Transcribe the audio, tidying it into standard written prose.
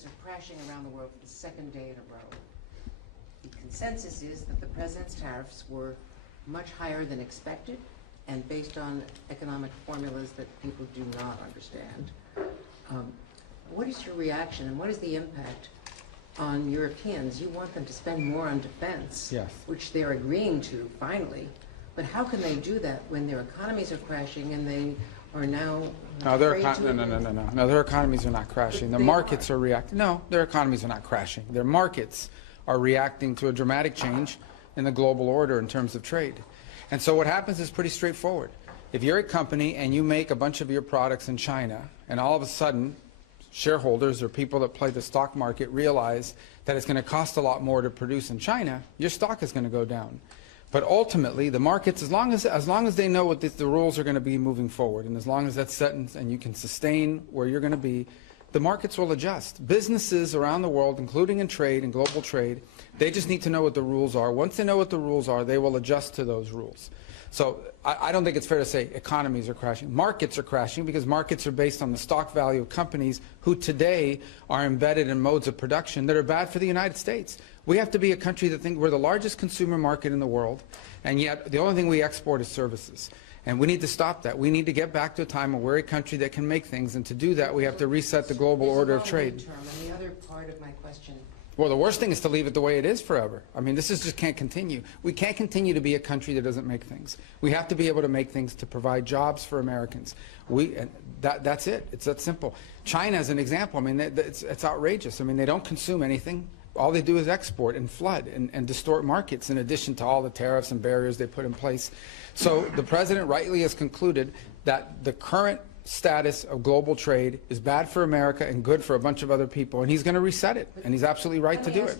markets are crashing around the world for the second day in a row. The consensus is that the president's tariffs were much higher than expected and based on economic formulas that people do not understand. What is your reaction and what is the impact on Europeans? You want them to spend more on defense, yes, which they're agreeing to finally, but how can they do that when their economies are crashing and they are now No, their economies are not crashing. The markets are reacting. No, their economies are not crashing. Their markets are reacting to a dramatic change in the global order in terms of trade. And so what happens is pretty straightforward. If you're a company and you make a bunch of your products in China, and all of a sudden shareholders or people that play the stock market realize that it's going to cost a lot more to produce in China, your stock is going to go down. But ultimately, the markets, as long as they know what the rules are going to be moving forward, and as long as that's set and you can sustain where you're going to be, the markets will adjust. Businesses around the world, including in trade and global trade, they just need to know what the rules are. Once they know what the rules are, they will adjust to those rules. So I don't think it's fair to say economies are crashing. Markets are crashing because markets are based on the stock value of companies who today are embedded in modes of production that are bad for the United States. We have to be a country that thinks we're the largest consumer market in the world, and yet the only thing we export is services. And we need to stop that. We need to get back to a time where we're a country that can make things, and to do that we have to reset the global order of trade. And the other part of my question. Well, the worst thing is to leave it the way it is forever. I mean, just can't continue. We can't continue to be a country that doesn't make things. We have to be able to make things to provide jobs for Americans. That's it. It's that simple. China is an example. I mean, it's outrageous. I mean, they don't consume anything. All they do is export and flood and distort markets in addition to all the tariffs and barriers they put in place. So the president rightly has concluded that the current status of global trade is bad for America and good for a bunch of other people, and he's going to reset it, and he's absolutely right to do it.